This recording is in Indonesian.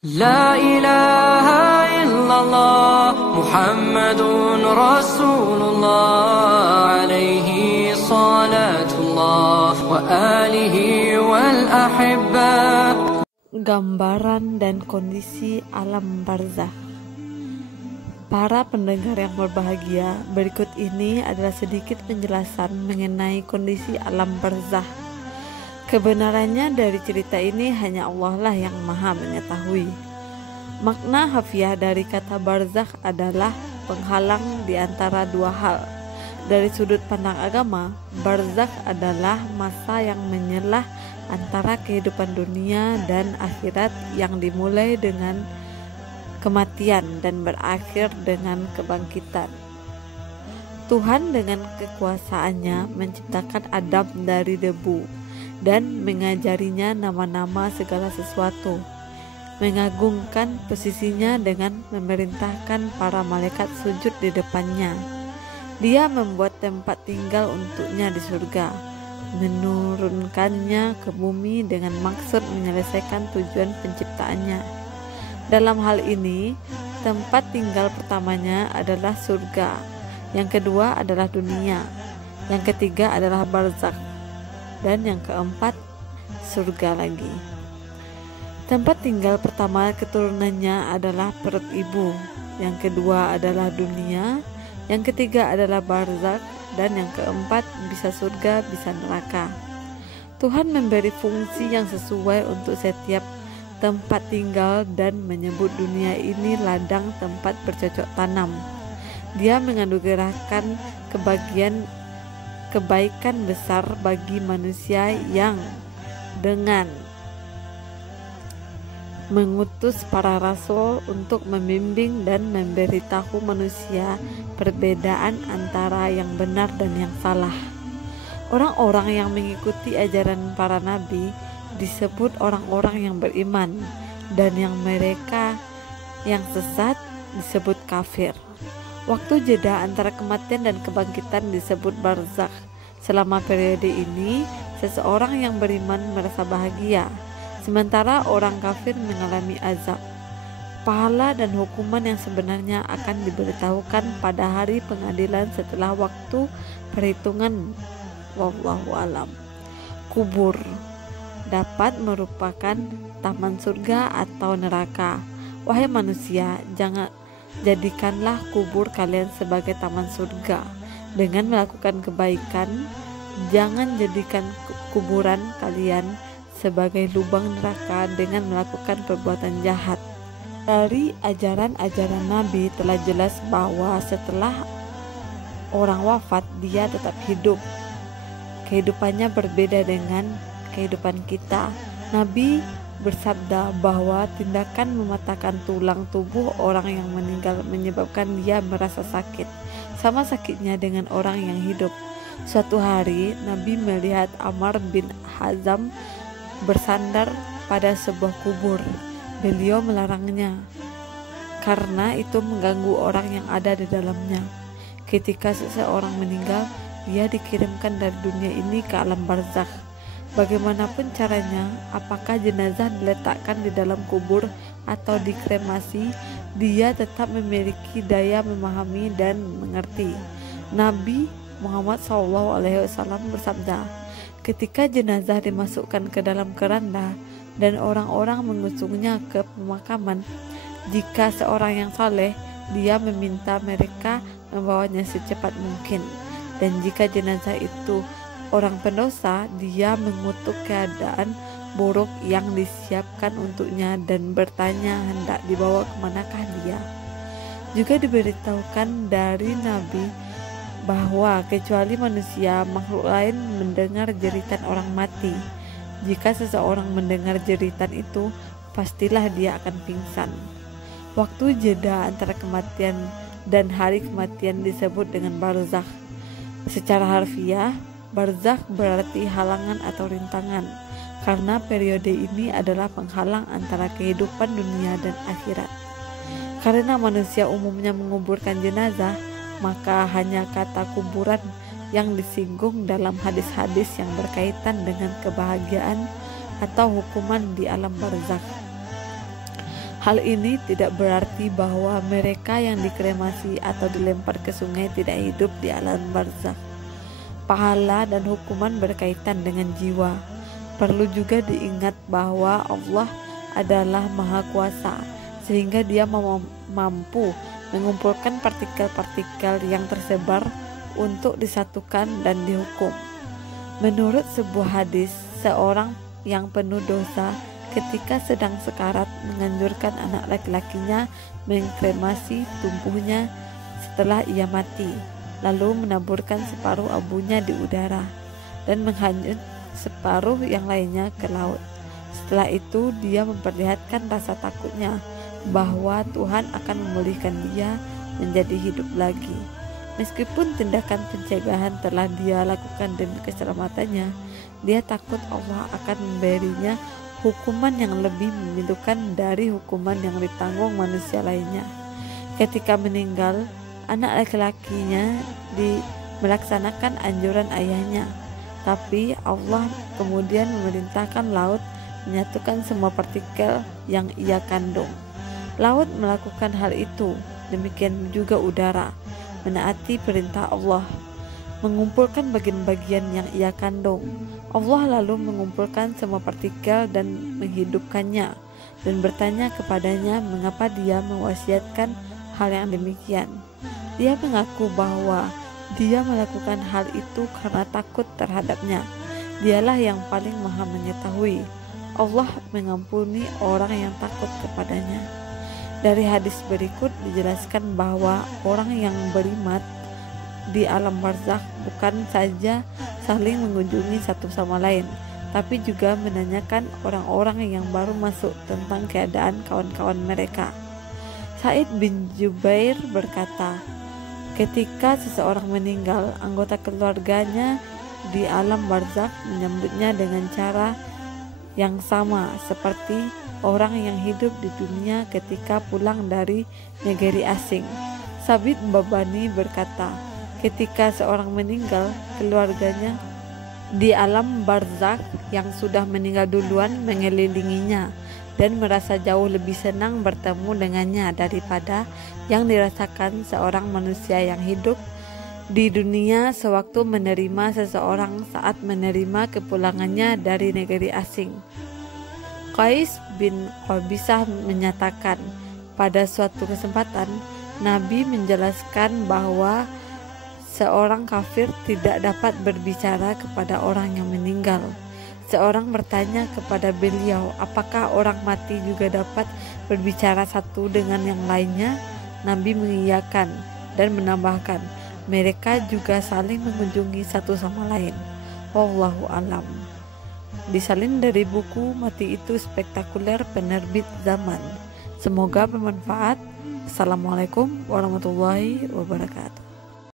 La ilaha illallah Muhammadun Rasulullah alaihi salatullah wa alihi wal ahibba. Gambaran dan kondisi alam barzakh. Para pendengar yang berbahagia, berikut ini adalah sedikit penjelasan mengenai kondisi alam barzakh. Kebenarannya dari cerita ini hanya Allah lah yang maha mengetahui. Makna harfiah dari kata barzakh adalah penghalang di antara dua hal. Dari sudut pandang agama, barzakh adalah masa yang menyelah antara kehidupan dunia dan akhirat yang dimulai dengan kematian dan berakhir dengan kebangkitan. Tuhan dengan kekuasaannya menciptakan Adam dari debu dan mengajarinya nama-nama segala sesuatu, mengagungkan posisinya dengan memerintahkan para malaikat sujud di depannya. Dia membuat tempat tinggal untuknya di surga, menurunkannya ke bumi dengan maksud menyelesaikan tujuan penciptaannya. Dalam hal ini, tempat tinggal pertamanya adalah surga, yang kedua adalah dunia, yang ketiga adalah barzakh, dan yang keempat surga lagi. Tempat tinggal pertama keturunannya adalah perut ibu, yang kedua adalah dunia, yang ketiga adalah barzakh, dan yang keempat bisa surga bisa neraka. Tuhan memberi fungsi yang sesuai untuk setiap tempat tinggal dan menyebut dunia ini ladang tempat bercocok tanam. Dia menganugerahkan kebaikan besar bagi manusia yang dengan mengutus para rasul untuk membimbing dan memberitahu manusia perbedaan antara yang benar dan yang salah. Orang-orang yang mengikuti ajaran para nabi disebut orang-orang yang beriman, dan yang mereka yang sesat disebut kafir. Waktu jeda antara kematian dan kebangkitan disebut barzakh. Selama periode ini, seseorang yang beriman merasa bahagia, sementara orang kafir mengalami azab. Pahala dan hukuman yang sebenarnya akan diberitahukan pada hari pengadilan setelah waktu perhitungan. Wallahu alam. Kubur dapat merupakan taman surga atau neraka. Wahai manusia, jadikanlah kubur kalian sebagai taman surga dengan melakukan kebaikan. Jangan jadikan kuburan kalian sebagai lubang neraka dengan melakukan perbuatan jahat. Dari ajaran-ajaran Nabi telah jelas bahwa setelah orang wafat dia tetap hidup. Kehidupannya berbeda dengan kehidupan kita. Nabi bersabda bahwa tindakan mematahkan tulang tubuh orang yang meninggal menyebabkan dia merasa sakit, sama sakitnya dengan orang yang hidup. Suatu hari Nabi melihat Amr bin Hazam bersandar pada sebuah kubur. Beliau melarangnya karena itu mengganggu orang yang ada di dalamnya. Ketika seseorang meninggal, dia dikirimkan dari dunia ini ke alam barzakh. Bagaimanapun caranya, apakah jenazah diletakkan di dalam kubur atau dikremasi, dia tetap memiliki daya memahami dan mengerti. Nabi Muhammad SAW bersabda, ketika jenazah dimasukkan ke dalam keranda dan orang-orang mengusungnya ke pemakaman, jika seorang yang saleh, dia meminta mereka membawanya secepat mungkin, dan jika jenazah itu orang pendosa, dia mengutuk keadaan buruk yang disiapkan untuknya dan bertanya hendak dibawa kemanakah dia. Juga diberitahukan dari Nabi bahwa kecuali manusia, makhluk lain mendengar jeritan orang mati. Jika seseorang mendengar jeritan itu, pastilah dia akan pingsan. Waktu jeda antara kematian dan hari kematian disebut dengan barzakh. Secara harfiah, barzakh berarti halangan atau rintangan, karena periode ini adalah penghalang antara kehidupan dunia dan akhirat. Karena manusia umumnya menguburkan jenazah, maka hanya kata kuburan yang disinggung dalam hadis-hadis yang berkaitan dengan kebahagiaan atau hukuman di alam barzakh. Hal ini tidak berarti bahwa mereka yang dikremasi atau dilempar ke sungai tidak hidup di alam barzakh. Pahala dan hukuman berkaitan dengan jiwa. Perlu juga diingat bahwa Allah adalah Maha Kuasa, sehingga Dia mampu mengumpulkan partikel-partikel yang tersebar untuk disatukan dan dihukum. Menurut sebuah hadis, seorang yang penuh dosa ketika sedang sekarat menganjurkan anak laki-lakinya mengkremasi tubuhnya setelah ia mati, lalu menaburkan separuh abunya di udara dan menghanyut separuh yang lainnya ke laut. Setelah itu dia memperlihatkan rasa takutnya bahwa Tuhan akan memulihkan dia menjadi hidup lagi. Meskipun tindakan pencegahan telah dia lakukan demi keselamatannya, dia takut Allah akan memberinya hukuman yang lebih memilukan dari hukuman yang ditanggung manusia lainnya. Ketika meninggal, anak laki-lakinya melaksanakan anjuran ayahnya, tapi Allah kemudian memerintahkan laut menyatukan semua partikel yang ia kandung. Laut melakukan hal itu, demikian juga udara, menaati perintah Allah, mengumpulkan bagian-bagian yang ia kandung. Allah lalu mengumpulkan semua partikel dan menghidupkannya dan bertanya kepadanya mengapa dia mewasiatkan hal yang demikian. Dia mengaku bahwa dia melakukan hal itu karena takut terhadapnya. Dialah yang paling maha mengetahui. Allah mengampuni orang yang takut kepadanya. Dari hadis berikut dijelaskan bahwa orang yang beriman di alam barzakh bukan saja saling mengunjungi satu sama lain, tapi juga menanyakan orang-orang yang baru masuk tentang keadaan kawan-kawan mereka. Sa'id bin Jubair berkata, ketika seseorang meninggal, anggota keluarganya di alam barzakh menyambutnya dengan cara yang sama seperti orang yang hidup di dunia ketika pulang dari negeri asing. Sabit Babani berkata, ketika seorang meninggal, keluarganya di alam barzakh yang sudah meninggal duluan mengelilinginya dan merasa jauh lebih senang bertemu dengannya daripada yang dirasakan seorang manusia yang hidup di dunia sewaktu menerima seseorang saat menerima kepulangannya dari negeri asing. Qais bin Qabisah menyatakan, pada suatu kesempatan Nabi menjelaskan bahwa seorang kafir tidak dapat berbicara kepada orang yang meninggal. Seorang bertanya kepada beliau, apakah orang mati juga dapat berbicara satu dengan yang lainnya? Nabi mengiyakan dan menambahkan, mereka juga saling mengunjungi satu sama lain. Wallahu alam. Disalin dari buku Mati Itu Spektakuler penerbit Zaman. Semoga bermanfaat. Assalamualaikum warahmatullahi wabarakatuh.